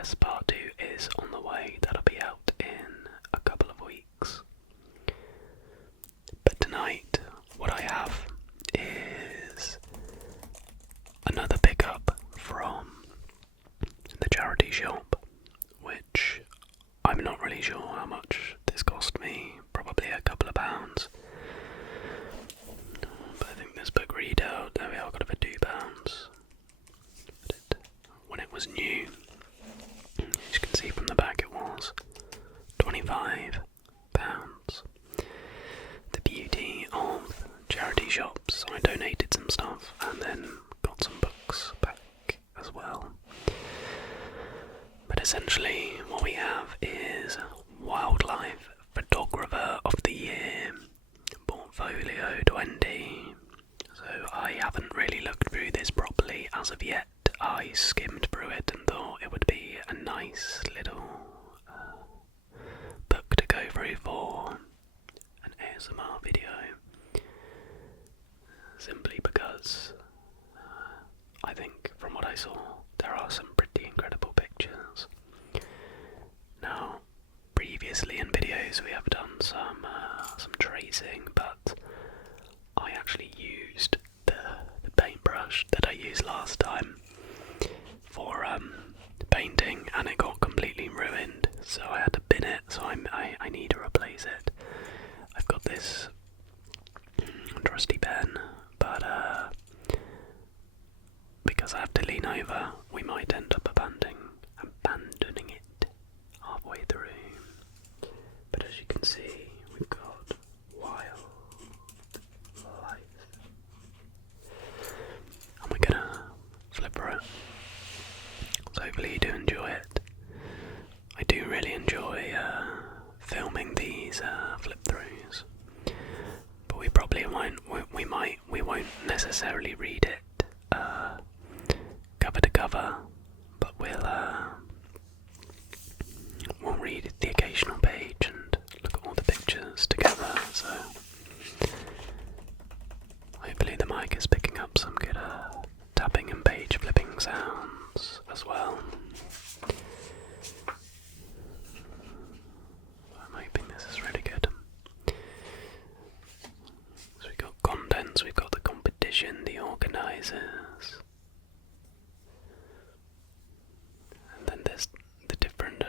yes, part 2 is on the way. That'll be out in a couple of weeks. But tonight, what I have is another pickup from the charity shop, which I'm not really sure how much this cost me, probably a couple of pounds. But I think this book retail, there we are, got it for £2. When it was new, as you can see from the back, it was £25. The beauty of charity shops, I donated some stuff and then got some books back as well. But essentially what we have is Wildlife Photographer of the Year, Portfolio 20. So I haven't really looked through this properly as of yet. I skimmed through it and thought it would be a nice little book to go through for an ASMR video, simply because I think from what I saw there are some pretty incredible pictures. Now, previously in videos we have done some tracing, but I actually used the paintbrush that I used last time for painting, and it got completely ruined, so I had to bin it. So I need to replace it. I've got this trusty pen, but because I have to lean over, we might end up abandoning it halfway through. But as you can see, we've got Wildlife, and we're gonna flip through it. So hopefully you do enjoy it. I do really enjoy filming these flip throughs, but we probably won't. We won't necessarily read it cover to cover, but we'll read the occasional page and look at all the pictures together. So hopefully the mic is picking up some good tapping and page flipping sounds as well. I'm hoping this is really good. So we've got contents, we've got the competition, the organisers, and then there's the different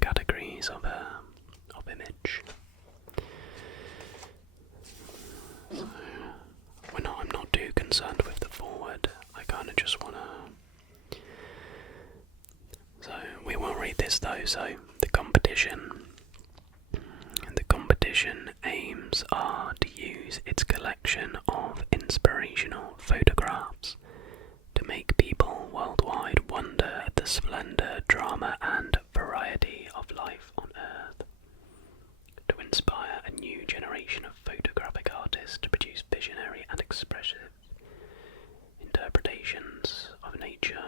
categories of image. So I'm not too concerned with the forward. I kind of just wanna. So we will read this though. So the competition aims are to use its collection of inspirational photographs to make people worldwide wonder at the splendor, drama and variety of life on Earth, to inspire a new generation of photographic artists to produce visionary and expressive interpretations of nature,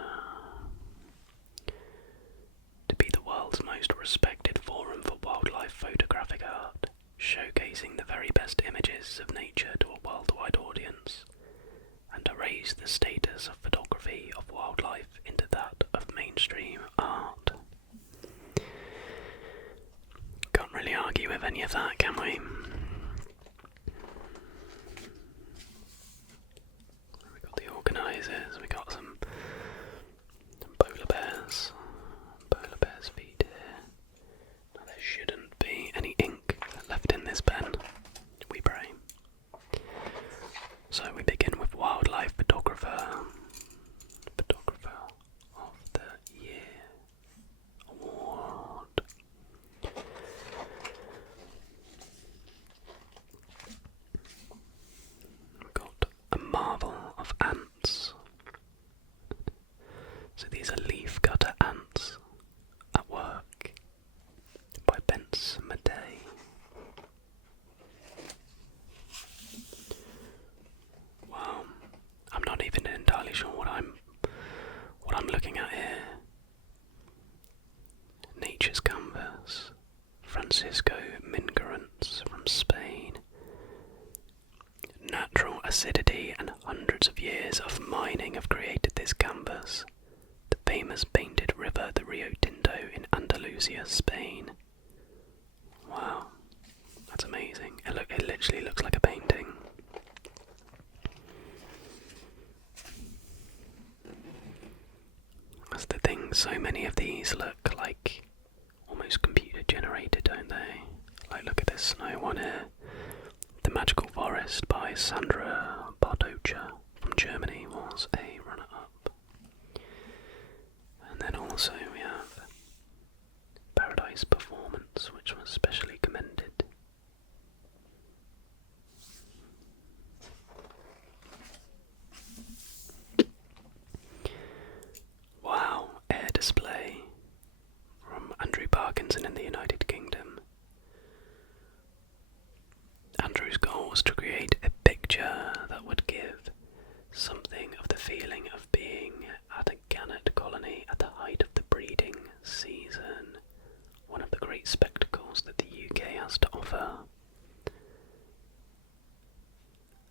to be the world's most respected forum for wildlife photographic art, showcasing the very best images of nature to a worldwide audience, and to raise the status of photography of wildlife into that of mainstream art. Can't really argue with any of that, can we? We got the organisers, we got some polar bears feet here. Now there shouldn't be any ink left in this pen, we pray. So we begin with Wildlife Photographer of the Year Award. We've got A Marvel of Ants. So these are leaf cutter ants at work, by Bence Madej. Wow, I'm not even entirely sure what I'm looking at here. Nature's Canvas, Francisco Mingarance from Spain. Natural acidity and hundreds of years of mining have created this canvas. The famous painted river, the Rio Tinto in Andalusia, Spain. Wow, that's amazing. It literally looks like a painting. That's the thing, so many of these look like almost computer generated, don't they? Like, look at this snow one here. The Magical Forest by Sandra Bardocha from Germany was a runner-up. And then also we have Paradise Performance, which was specially commended. Wow, Air Display from Andrew Parkinson in the United Kingdom. Andrew's goal was to create a picture that would give something of the feeling of being at a gannet colony at the height of the breeding season, one of the great spectacles that the UK has to offer.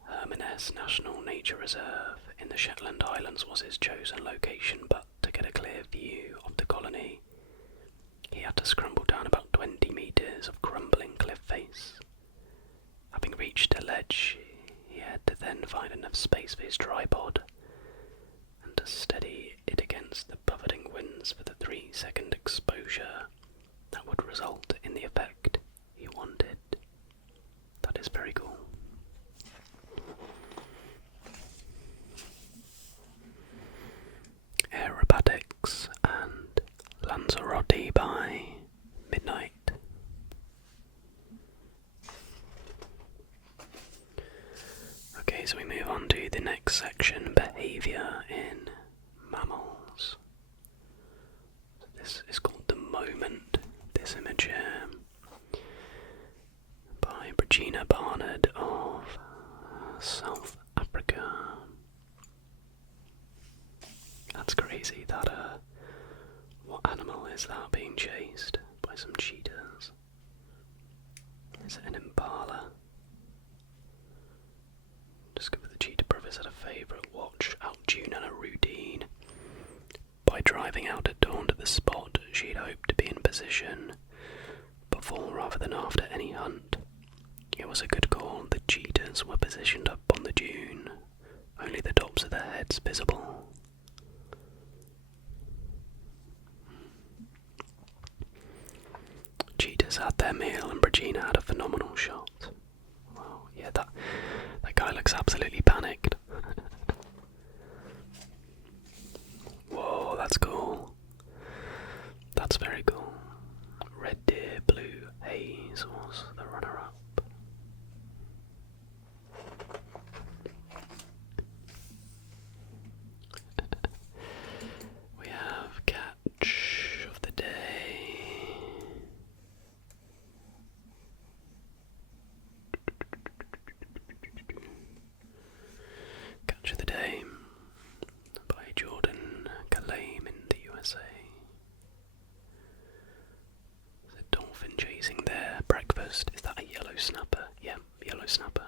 Hermanus National Nature Reserve in the Shetland Islands was his chosen location, but to get a clear view of the colony, he had to scramble down about 20 metres of crumbling cliff face. Having reached a ledge, he had to then find enough space for his tripod and to steady it against the buffeting winds for the 3-second exposure that would result in the effect he wanted. That is very cool. Aerobatics and Lanzarote by Midnight. Okay, so we move on to the next section, behaviour in mammals. So this is called The Moment, this image here, by Regina Barnard of South Africa. That's crazy, that what animal is that being chased by some cheetahs? Is it an impala? Discovered the Cheetah Brothers had a favourite watch out June and a routine. By driving out at dawn to the spot, she'd hoped to be in position before rather than after any hunt. It was a good call. The cheetahs were positioned up on the dune, only the tops of their heads visible. Cheetahs had their meal and Regina had a phenomenal shot. Wow, yeah, that guy looks absolutely panicked. Whoa, that's cool. That's very cool. Red Deer Blue Haze was the runner-up. We have Catch of the Day. Catch of the Day by Jordan Kalame in the USA. The dolphin chasing their breakfast. Is that a yellow snapper? Yeah, yellow snapper.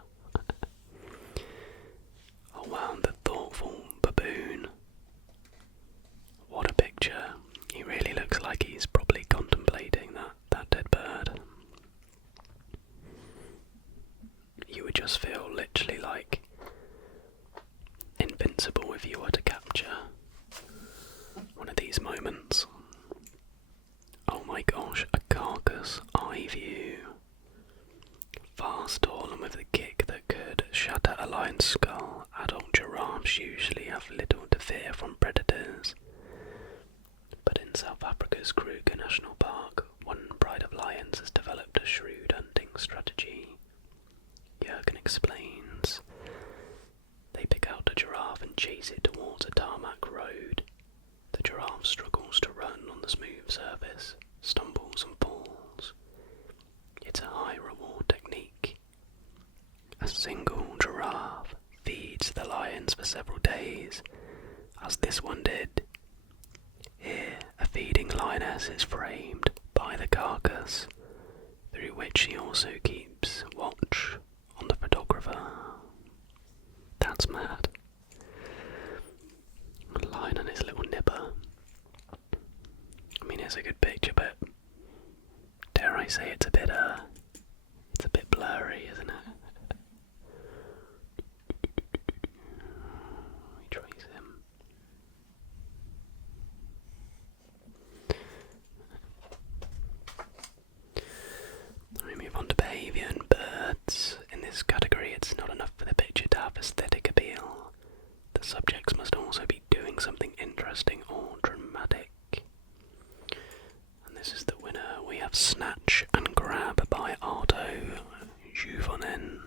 Oh wow, the thoughtful baboon. What a picture. He really looks like he's probably contemplating that dead bird. You would just feel literally like invincible if you were to capture one of these moments. Oh my gosh, a carcass eye view. Fast, tall and with a kick that could shatter a lion's skull, adult giraffes usually have little to fear from predators. But in South Africa's Kruger National Park, one pride of lions has developed a shrewd hunting strategy. Jürgen explains. They pick out a giraffe and chase it towards a tarmac road. The giraffe struggles to run on the smooth surface, stumbles and falls. It's a high reward technique. A single giraffe feeds the lions for several days, as this one did. Here, a feeding lioness is framed by the carcass, through which she also keeps watch on the photographer. That's mad. A lion and his little nipper. I is a good picture, but dare I say it's a bit blurry, isn't it? We trace him. We move on to behaviour and birds. In this category, it's not enough for the picture to have aesthetic appeal. The subjects must also be doing something interesting or dramatic. And this is the winner. We have Snatch and Grab by Ardo Juvonen.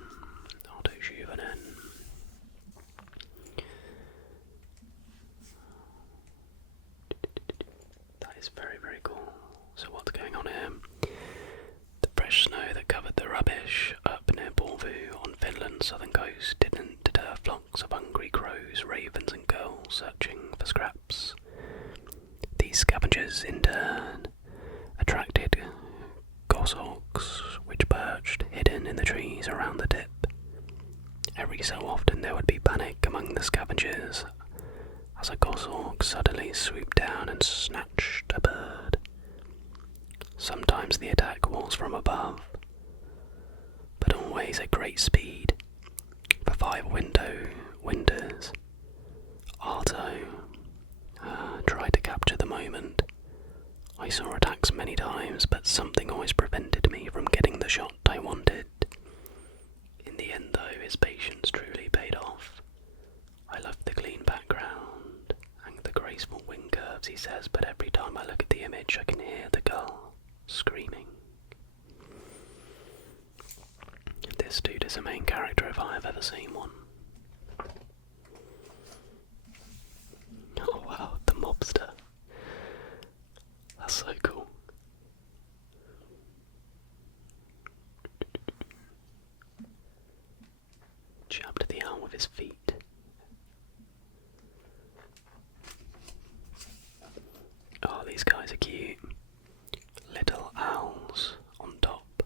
That is very, very cool. So what's going on here? The fresh snow that covered the rubbish up near Porvoo on Finland's southern coast didn't deter flocks of hungry crows, ravens and gulls searching for scraps. These scavengers, in turn, attracted goshawks, which perched hidden in the trees around the tip. Every so often there would be panic among the scavengers as a goshawk suddenly swooped down and snatched a bird. Sometimes the attack was from above, but always at great speed. For 5 winters, Arto tried to capture the moment. I saw attacks many times, but something always prevented me from getting the shot I wanted. In the end, though, his patience truly paid off. I love the clean background and the graceful wing curves, he says, but every time I look at the image, I can hear the gull screaming. This dude is a main character if I have ever seen one. Oh wow, the mobster. That's so cool. Jabbed the owl with his feet. Oh, these guys are cute. Little Owls on Top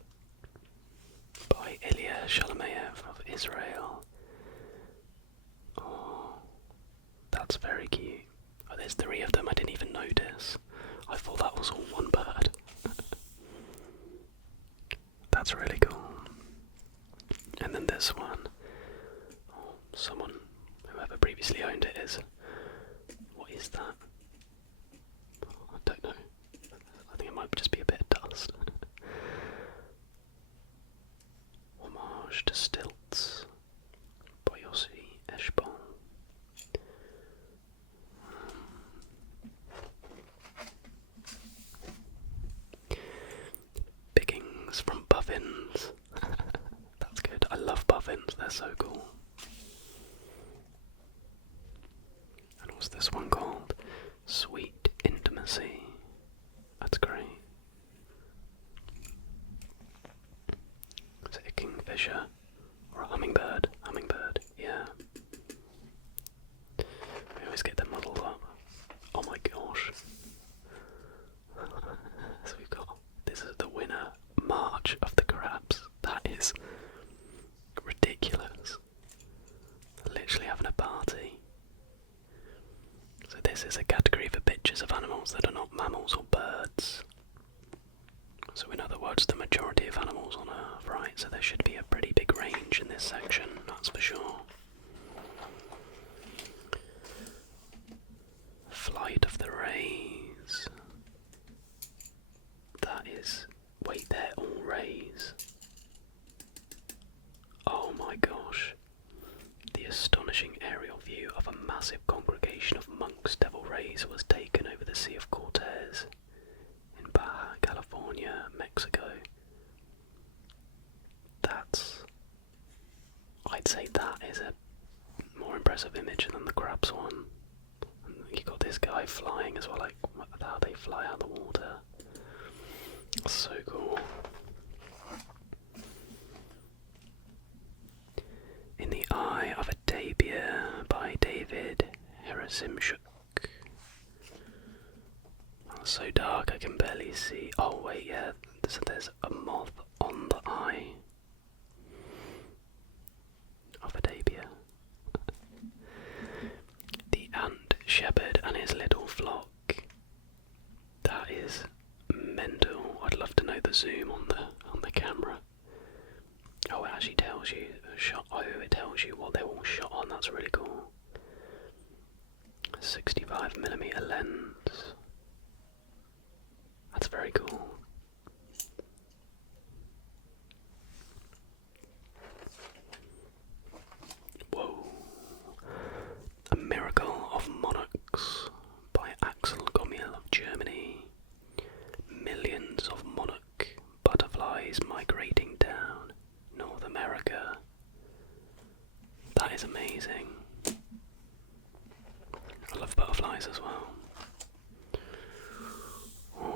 by Ilya Shalomayev of Israel. Oh, that's very cute. Oh, there's 3 of them, I didn't even notice. I thought that was all one bird. That's really cool. And then this one. Oh, someone, whoever previously owned it is... What is that? I don't know. I think it might just be a bit of dust. Homage to Stilts by Yossi Eshbal. Pickings from Puffins. That's good. I love puffins, they're so cool. And what's this one called? Sweet Intimacy. That's great. Is it a kingfisher? Or a hummingbird? Hummingbird, yeah. I always get them muddled up. Oh my gosh. So we've got, this is the winner, March of the Crabs. That is ridiculous. Literally having a party. So this is a category for pictures of animals that are not mammals or birds. So in other words, the majority of animals on Earth, right? So there should be a pretty big range in this section, that's for sure. Flight of the Rays. That is... Wait, they're all rays. Oh my gosh. The astonishing aerial view of a massive congregation of monks' devil rays was taken over the Sea of Cortez in Baja California, Mexico. I'd say that is a more impressive image than the crabs one. And you got this guy flying as well, like how they fly out of the water. So cool. In the Eye of a Tapir by David Herasimchuk. So dark I can barely see. Oh wait, yeah, so there's a moth on the eye of a tapir. The ant shepherd and his little flock. That is mental. I'd love to know the zoom on the camera. Oh, it actually tells you shot. Oh, it tells you what they all shot on. That's really cool. 65mm lens. That's very cool. Whoa. A Miracle of Monarchs by Axel Gomiel of Germany. Millions of monarch butterflies migrating down North America. That is amazing. I love butterflies as well.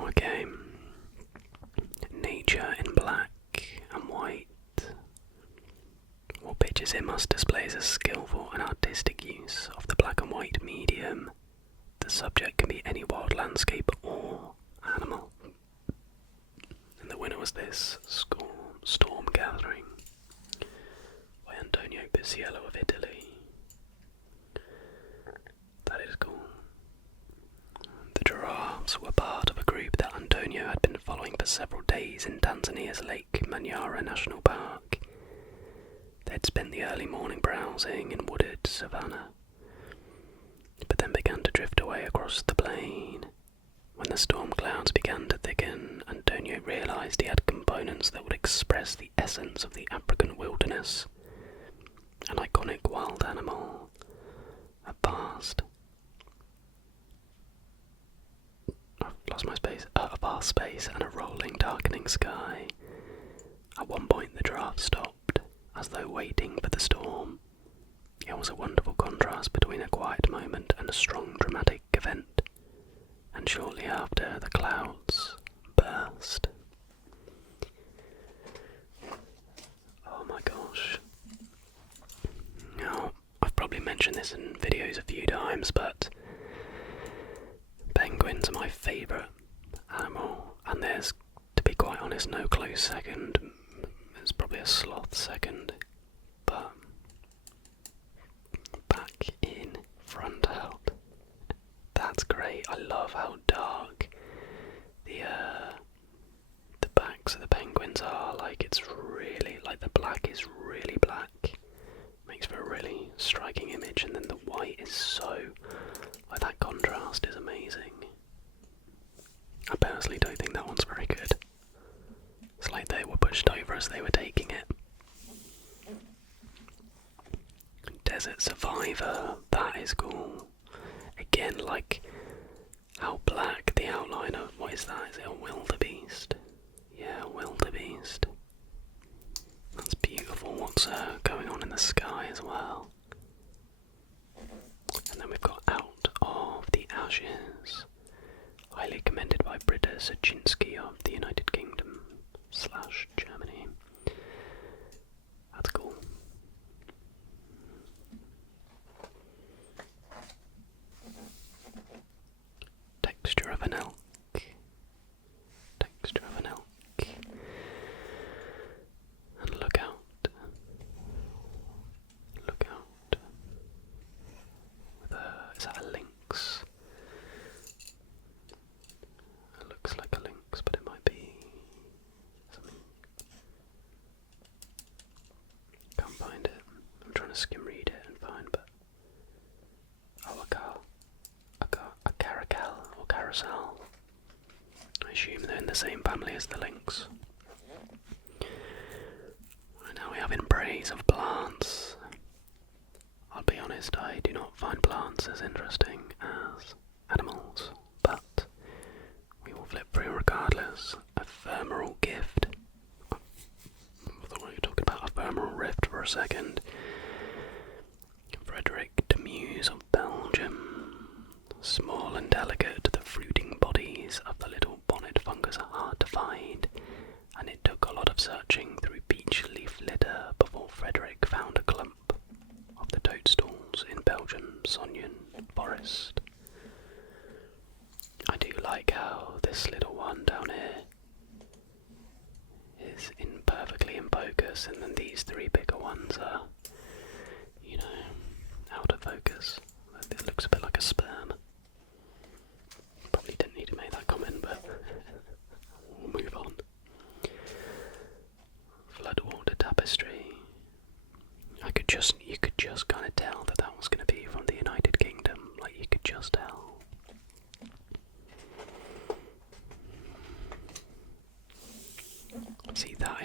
Okay. Nature in black and white. What pictures it must displays a skillful and artistic use of the black and white medium. The subject can be any wild landscape or animal. And the winner was this Storm Gathering by Antonio Picciello of Italy. That is cool. The giraffes were part of a group that Antonio had been following for several days in Tanzania's Lake Manyara National Park. They'd spent the early morning browsing in wooded savannah, but then began to drift away across the plain. When the storm clouds began to thicken, Antonio realized he had components that would express the essence of the African wilderness. An iconic wild animal, a vast space and a rolling, darkening sky. At one point the giraffe stopped, as though waiting for the storm. It was a wonderful contrast between a quiet moment and a strong, dramatic event. And shortly after, the clouds burst. Oh my gosh. Now, I've probably mentioned this in videos a few times, but penguins are my favourite animal, and there's, to be quite honest, no close second. There's probably a sloth second, but back in, front out. That's great. I love how dark the backs of the penguins are. Like, it's really, like, the black is really black. Makes for a really striking image, and then the white is so, like, that contrast is amazing. I personally don't think that one's very good. It's like they were pushed over as they were taking it. Desert Survivor, that is cool. Again, like, how black the outline of, what is that? Is it a wildebeest? Yeah, a wildebeest. That's beautiful. What's going on in the sky as well? And then we've got Out of the Ashes. Highly commended by Britta Saczynski of the United Kingdom / Germany. That's cool. Texture of an elk. Texture of an elk. And look out. Look out. Is that a lynx? It looks like a lynx, but it might be something. Can't find it. I'm trying to skim read it and find, but a caracal or carousel. I assume they're in the same family as the lynx. Right, now we have In Praise of Plants. I'll be honest, I do not find plants as interesting as animals, but we will flip through regardless. Ephemeral Gift. I thought we were talking about Ephemeral Rift for a second. Frederick de Muse of Belgium. Small and delicate, the fruiting bodies of the little bonnet fungus are hard to find, and it took a lot of searching through beech leaf litter before Frederick found a clump of the toadstools in Belgium's Sognen forest. I do like how this little one down here is perfectly in focus, and then these three bigger ones are, you know, out of focus. It looks a bit like a sperm. Probably didn't need to make that comment, but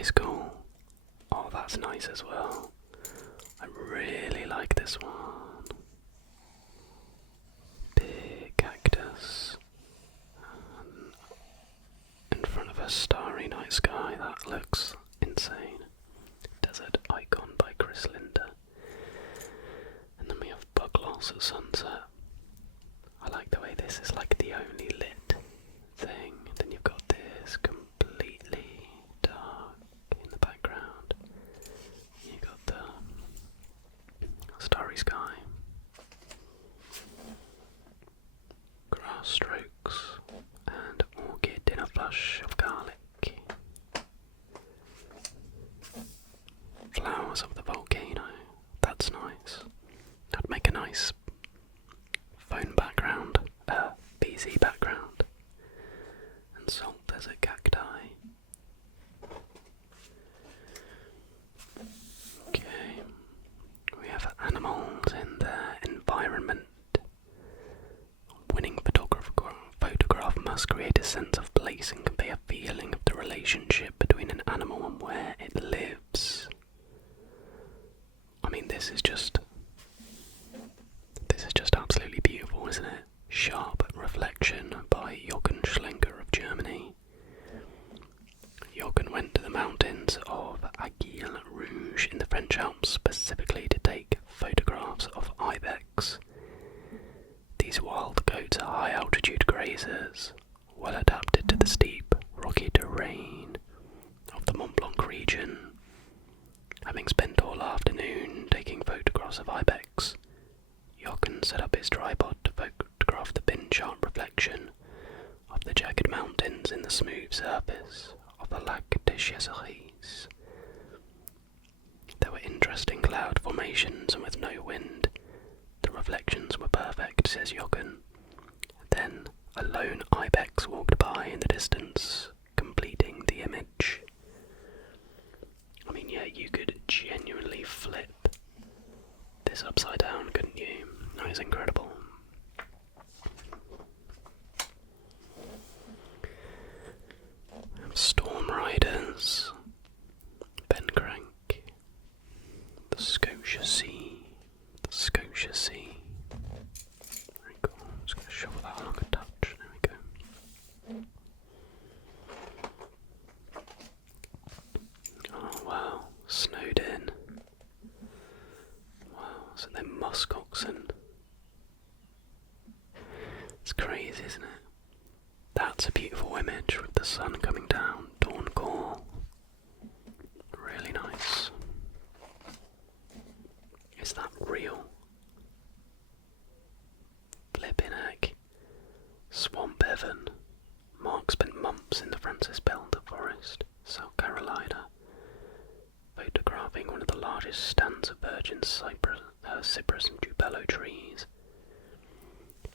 is cool. Oh, that's nice as well. I really like this one. Big cactus. In front of a starry night sky. That looks insane. Desert Icon by Chris Linder. And then we have Bug Loss at sunset. I like the way this is like the only lit thing. Then you've got this completely dark in the background. You got the starry sky. Grass strokes and orchid in a flush of garlic. Flowers of the volcano. That's nice. That'd make a nice phone background, BZ background. And salt desert cacti. Okay, we have animals in their environment. Winning photograph must create a sense of place and convey a feeling of the relationship between an animal and where it lives. I mean, this is just absolutely beautiful, isn't it? Sharp Reflection by Jochen Schlenker of Germany. Jochen went to the mountains of Aiguille Rouge in the French Alps specifically to take photographs of ibex. These wild goats are high altitude grazers, well adapted to the steep, rocky terrain of the Mont Blanc region. Having spent all afternoon taking photographs of ibex, Jochen set up his tripod to photograph the pin-sharp reflection of the jagged mountains in the smooth surface of the Lac de Chasseries. There were interesting cloud formations, and with no wind, the reflections were perfect, says Jochen. Then a lone ibex walked by in the distance, completing the image. I mean, yeah, you could genuinely flip this upside down, couldn't you? That is incredible. Storm Riders, Ben Crank, the Scotia Sea. Very cool. I'm just going to shuffle that along a touch. There we go. Oh wow, snowed in. Wow, so they're muskoxen. It's crazy, isn't it? That's a beautiful image with the sun coming down. Dawn call. Really nice. Is that real? Flippin' heck. Swamp Heaven. Mark spent months in the Francis Belder Forest, South Carolina, photographing one of the largest stands of virgin cypress and tupelo trees.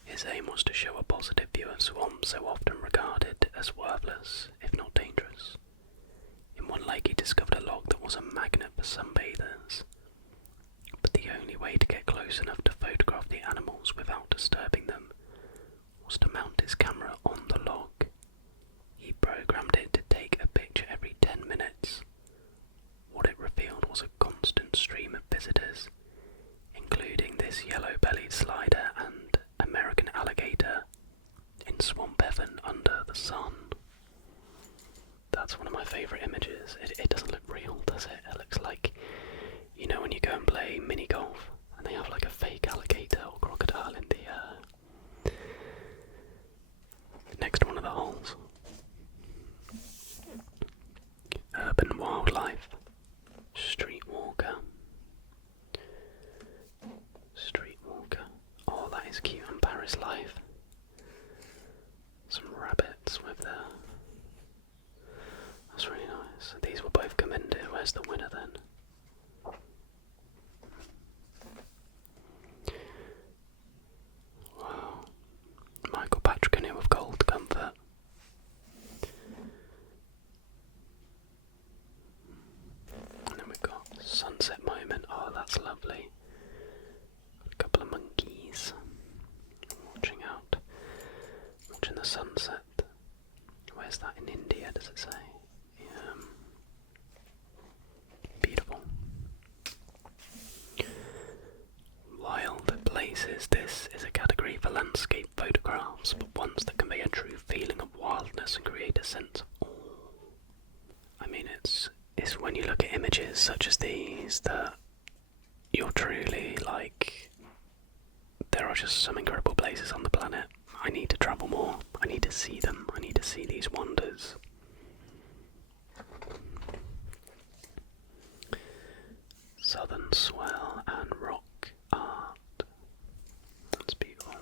His aim was to show a positive view of swamps so often regarded as worthless, if not dangerous. In one lake he discovered a log that was a magnet for sunbathers. But the only way to get close enough to photograph the animals without disturbing them was to mount his camera on the log. He programmed it to take a picture every 10 minutes. What it revealed was a constant stream of visitors, including this yellow-bellied slider and American alligator in Swamp Heaven under the sun. That's one of my favourite images. It doesn't look real, does it? It looks like, you know, when you go and play mini golf and they have like a fake alligator or crocodile in the next to one of the holes. Urban wildlife. Streetwalker. Oh, that is cute. And Paris life. Some rabbits with their... That's really nice. These will both come into. Where's the winner then? Wow. Michael Patrick Canoe of Gold Comfort. And then we've got Sunset Moment. Oh, that's lovely. A couple of monkeys watching the sunset. Where's that in India, does it say? is this is a category for landscape photographs, but ones that convey a true feeling of wildness and create a sense of awe. I mean, it's when you look at images such as these that you're truly like, there are just some incredible places on the planet. I need to travel more. I need to see them. I need to see these wonders. Southern swell and rock art. That's beautiful.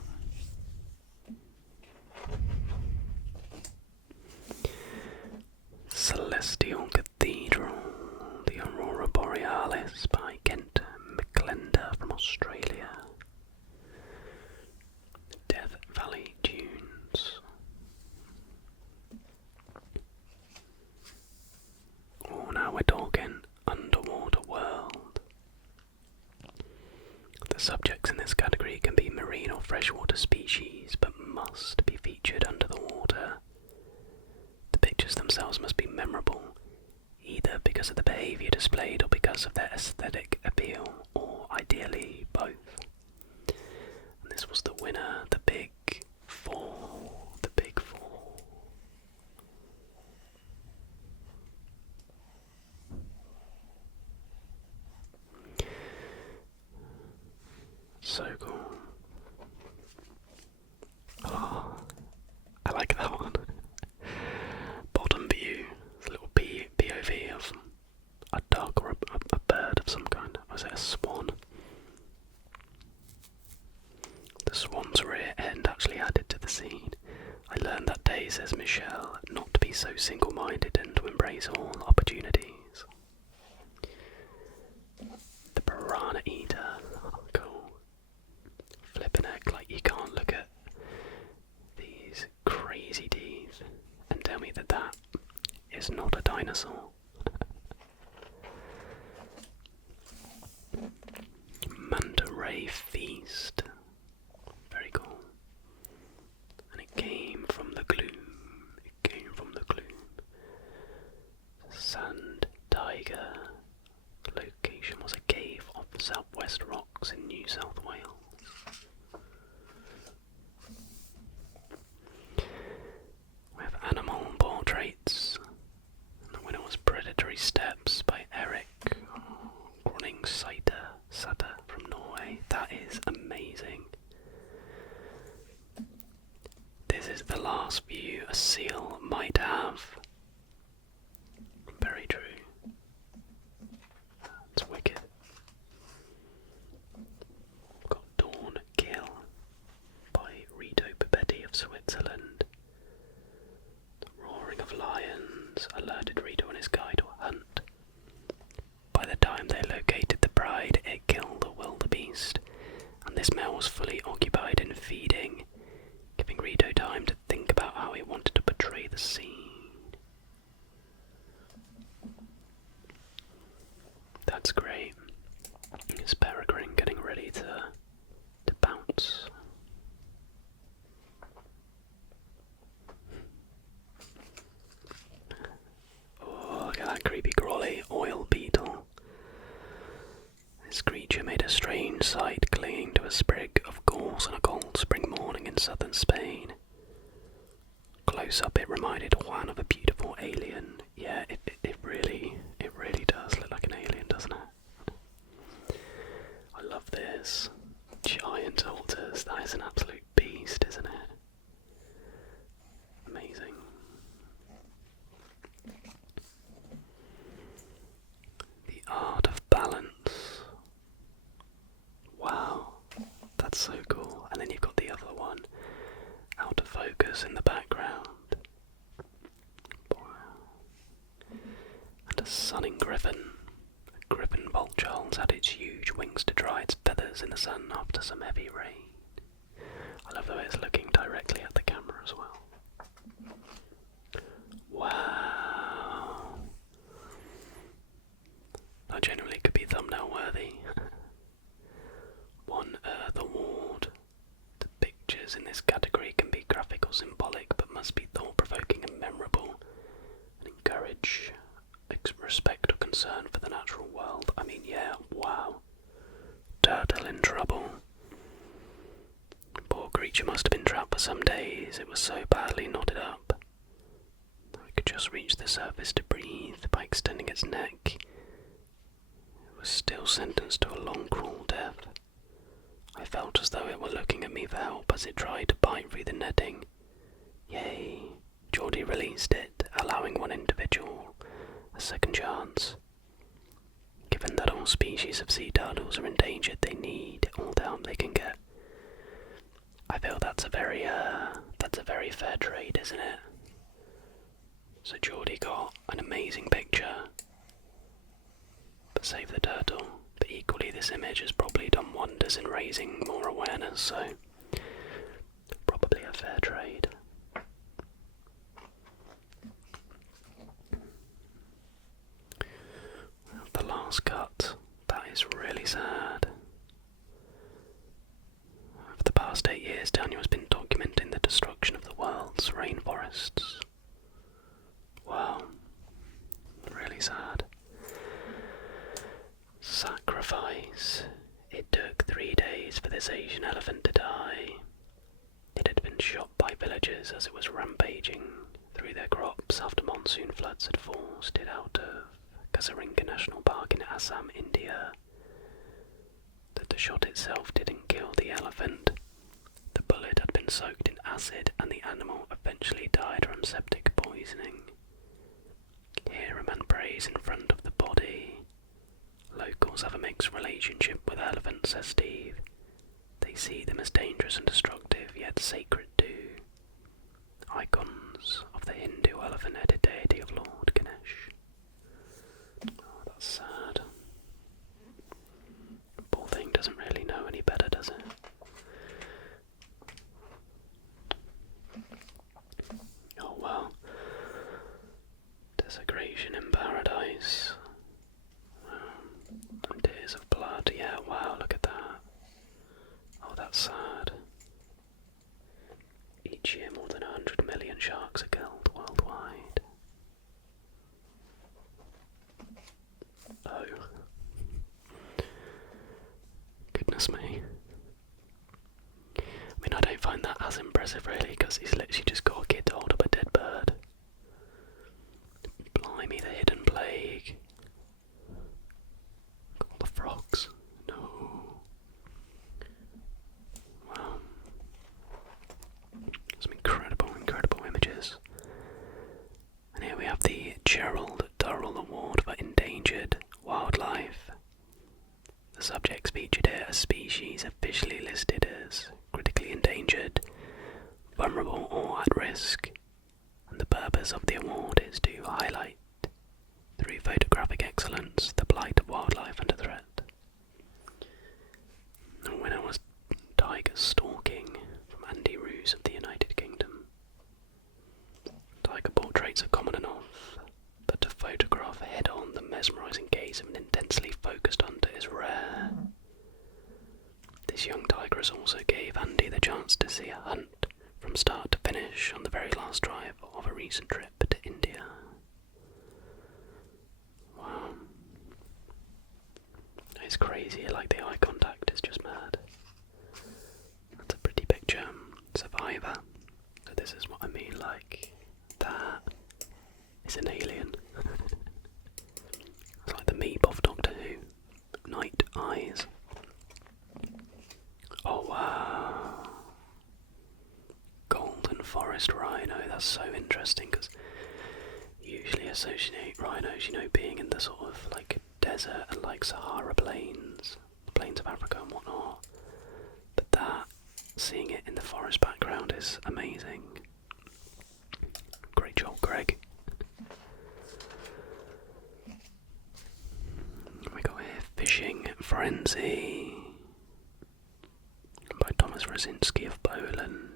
Celestial Cathedral, the Aurora Borealis by Kent McClender from Australia. Death Valley Dunes. Oh, now we're talking underwater world. The subjects in this category can be marine or freshwater species, but must be featured under the water. The pictures themselves must be memorable, either because of the behaviour displayed or because of their aesthetic appeal, or ideally both. And this was the winner, the Big Four. The Big Four. So cool. Oh, I like that one. Bottom view, a little POV of a duck or a bird of some kind. Was it a swan? The swan's rear end actually added to the scene. I learned that day, says Michelle, not to be so single-minded and to embrace all opportunities. The piranha eater. Oh, cool. Flipping heck, like you can't look at these crazy teeth and tell me that that is not a dinosaur. Manta ray feast. Very cool. And it came from the gloom. It came from the gloom. Sand tiger. The location was a cave off the Southwest Rocks in New South Wales. We have animal portraits. The winner was Predatory Steps by Eric Groningsater from Norway. That is amazing. This is the last view a seal might have. Very true. It's wicked. We've got Dawn Kill by Rito Pipetti of Switzerland. The roaring of lions alerted Rito and his guide to a hunt. By the time they located the bride, it killed the wildebeest, and this male was fully occupied in feeding, giving Rito time to think about how he wanted to portray the scene. That's great. It's Peregrine getting ready to bounce. Oh, look at that creepy crawly oil beetle. This creature made a strange sight clinging to a sprig of gorse on a cold spring morning in southern Spain. Close up it reminded Juan of a beautiful alien. Yeah, it really does look like an alien, doesn't it? I love this. Giant otters, that is an absolute beast, isn't it? Amazing. The art of balance. Wow, that's so cool. And then you've got the other one, out of focus in the background. And a sunning griffin. A griffin vulture had its huge wings to dry its feathers in the sun after some heavy rain. I love the way it's looking directly at the camera as well. Wow. That genuinely could be thumbnail worthy. One Earth Award. The pictures in this category can be graphic or symbolic, but must be thought-provoking and memorable, and encourage respect or concern for the natural world. I mean, yeah, wow. Turtle in trouble. eyes, it was so badly knotted up that it could just reach the surface to breathe by extending its neck. It was still sentenced to a long, cruel death. I felt as though it were looking at me for help as it tried to bite through the netting. Yay! Geordie released it, allowing one individual a second chance. Given that all species of sea turtles are endangered, they need all the help they can get. I feel that's a very fair trade, isn't it? So Geordie got an amazing picture, but save the turtle. But equally, this image has probably done wonders in raising more awareness, so probably a fair trade. The last cut, that is really sad. Over the past 8 years, Daniel has been documenting the destruction of the world's rainforests. Wow, really sad. Sacrifice. It took 3 days for this Asian elephant to die. It had been shot by villagers as it was rampaging through their crops after monsoon floods had forced it out of Kasaringa National Park in Assam, India. That the shot itself didn't kill the elephant. The bullet had been soaked in acid and the animal eventually died from septic poisoning. Here a man prays in front of the body. Locals have a mixed relationship with elephants, says Steve. They see them as dangerous and destructive, yet sacred too. Icons of the Hindu elephant-headed deity of Lord Ganesh. Oh, that's sad. Poor thing doesn't really know any better, does it? Oh well. Desecration in paradise. Tears of blood, yeah, wow, look at that. Oh, that's sad. Each year more than 100 million sharks are killed worldwide. Oh. Goodness me. I mean, I don't find that as impressive really, because he's literally just got a kid to hold up a dead bird. Blimey, the hidden plague. All the frogs. No. Wow. Some incredible images. And here we have the Gerald Durrell Award for Endangered Wildlife. The subjects featured here are species officially listed as critically endangered, vulnerable or at risk, and the purpose of the award is to highlight, through photographic excellence, the plight of wildlife under threat. The winner was tiger stalking from Andy Roos of the United Kingdom. Tiger portraits are common enough, but to photograph head-on the mesmerising gaze of an intensely focused hunter is rare. This young tigress also gave Andy the chance to see a hunt from start to finish on the very last drive of a recent trip to India. Wow. It's crazy, like the eye contact is just mad. That's a pretty picture. Survivor. So this is what I mean, like, that is an alien. It's like the meep of Doctor Who. Night eyes. Oh wow. Golden forest rhino, that's so interesting, because usually associate rhinos, being in the sort of like desert and like Sahara plains, the plains of Africa and whatnot. But that, seeing it in the forest background is amazing. Great job, Greg. We got here Fishing Frenzy by Thomas Rosinski of Poland.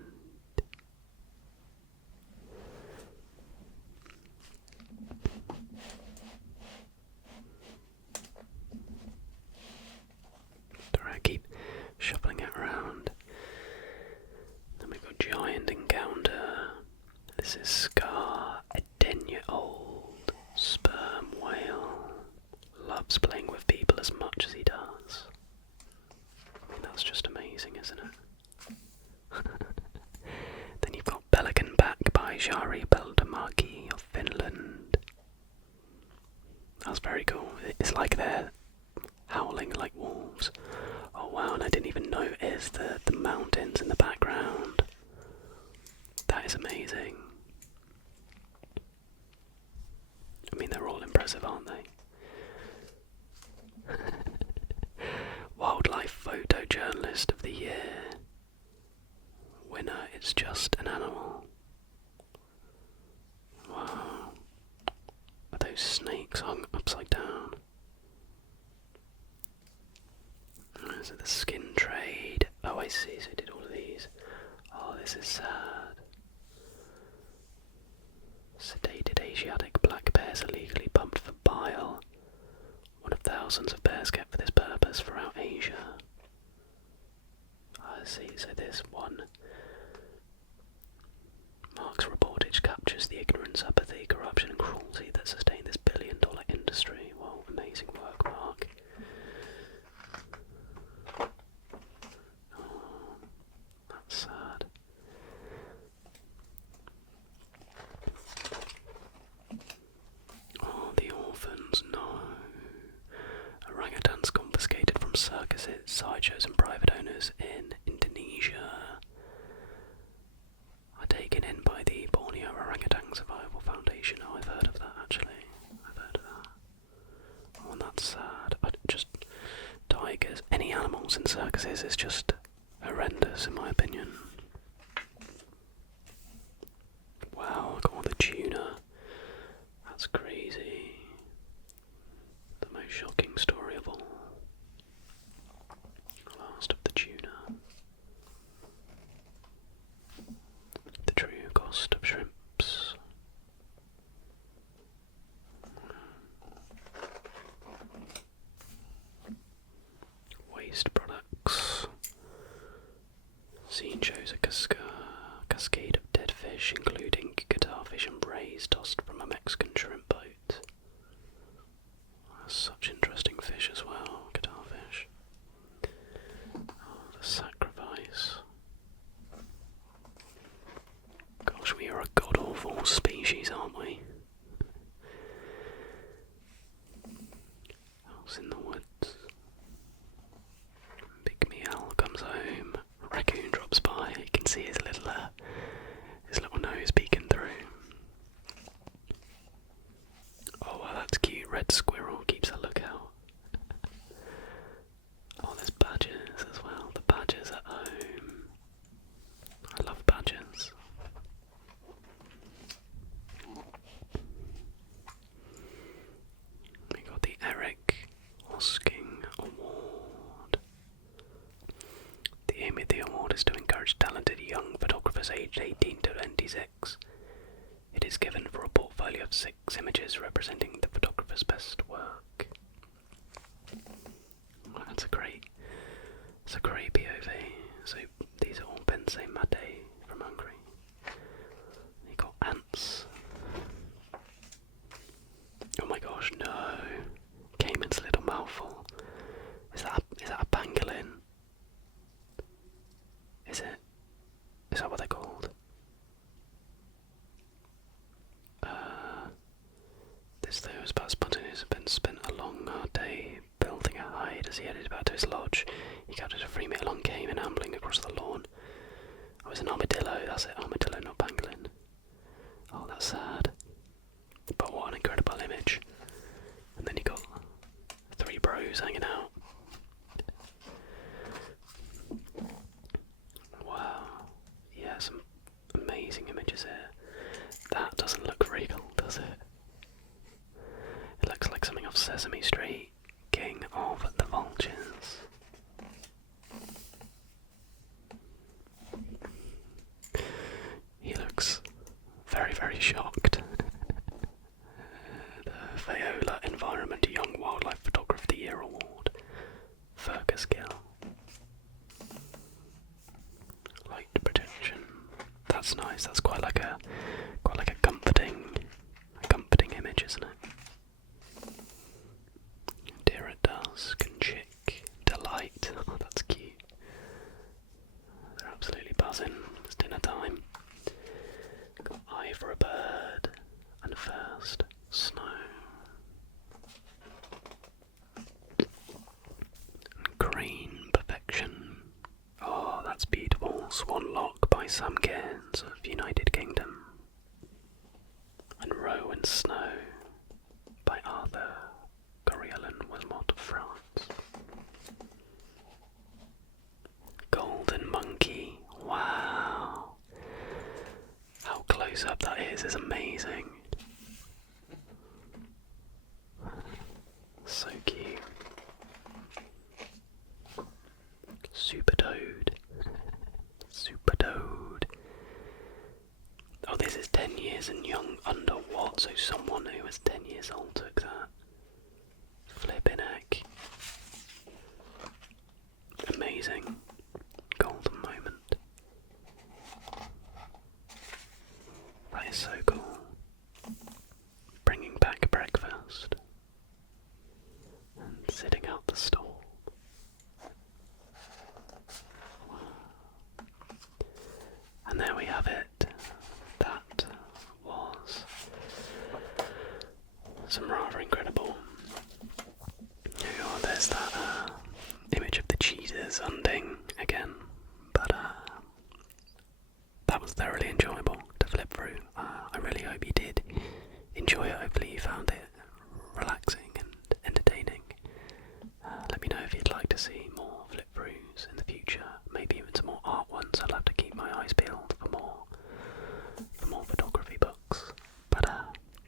I keep shuffling it around. Then we've got Giant Encounter. This is Scar, a 10-year-old sperm whale. Loves playing with people as much as he does. I mean, that's just amazing, isn't it? Then you've got Kaishari Peltomäki of Finland. That's very cool. It's like they're howling like wolves. Oh wow, and I didn't even notice the mountains in the background. That is amazing. I mean, they're all impressive, aren't they? Wildlife Photojournalist of the Year. Winner, It's Just an Animal. Wow. Are those snakes hung upside down? Is it the skin trade? Oh, I see, so I did all of these. Oh, this is sad. Sedated Asiatic black bears illegally pumped for bile. One of thousands of bears kept for this purpose throughout Asia. I see, so this one. Mark's reportage captures the ignorance, apathy, corruption and cruelty that sustain this billion-dollar industry. Well, amazing work, Mark. Oh, that's sad. Oh, the orphans, no. Orangutans confiscated from circuses, sideshows and private owners in Indonesia are taken in by the Borneo Orangutan Survival Foundation. Oh, I've heard of that actually. I've heard of that. Oh, and that's sad. Tigers, any animals in circuses is just horrendous in my opinion. Wow, look at all the tuna. That's crazy. The most shocking story of all. Last of the tuna. The true cost of shrimps. Waste products. Scene shows a cascade of dead fish, including guitarfish and rays tossed from a Mexican shrimp boat. Such interesting fish as well, guitarfish. Oh, the sacrifice. Gosh, we are a god-awful species, aren't we? House in the woods. Big meow comes home. A raccoon drops by. You can see his little nose peeking through. Oh wow, that's cute. Red squirrel keeps a lookout. Oh, there's badgers as well. The badgers at home. I love badgers. We got the Eric Hosking Award. The aim of the award is to encourage talented young photographers aged 18 to 26. It is given for a portfolio of 6 images representing the photographer's best work. Well, that's a great POV. So these are all Pense Mate from Hungary. You got ants. Oh my gosh, no! Cayman's little mouthful. Is that a pangolin? Is it? Is that what they're called? This Theo's past spontaneous has been spent a long hard day building a hide. As he headed back to his lodge, he captured a 3-metre-long caiman ambling across the lawn. Oh, it's an armadillo, that's it, armadillo, not pangolin. Oh, that's sad. But what an incredible image. And then you got 3 bros hanging out. Wow. Yeah, some amazing images here. That doesn't look real, does it? It looks like something off Sesame Street. King of the Vultures. He looks very, very shocked. The Fayola Environment Young Wildlife Photographer of the Year Award. Fergus Gill. Light protection. That's nice. That's quite like a comforting image, isn't it? Deer at dusk and chick delight. Oh, that's cute. They're absolutely buzzing. It's dinner time. Got first snow. Green perfection. Oh, that's beautiful. Swan Lock by Sam Cairns of United Kingdom. And Row and Snow by Arthur Coriolan Wilmot of France. Golden Monkey. Wow. How close up that is amazing. So cute. Super Toad. Super Toad. Oh, this is 10 years and young under what? So someone who was 10 years old took that. Flippin' heck. Amazing. Golden moment. That is so cool. Bringing back breakfast. And sitting out the storm. And there we have it. That was some rather incredible. Oh, there's that image of the cheeses unding again, but that was thoroughly enjoyable to flip through. I really hope you did enjoy it. Hopefully you found it relaxing and entertaining. Let me know if you'd like to see more flip throughs in the future, maybe even some more art ones. I'll have to keep my eyes peeled for more photography books. But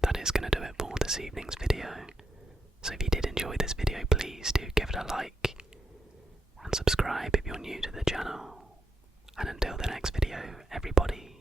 that is going to do it for this evening's video. So if you did enjoy this video, please do give it a like and subscribe if you're new to the channel. And until the next video, everybody,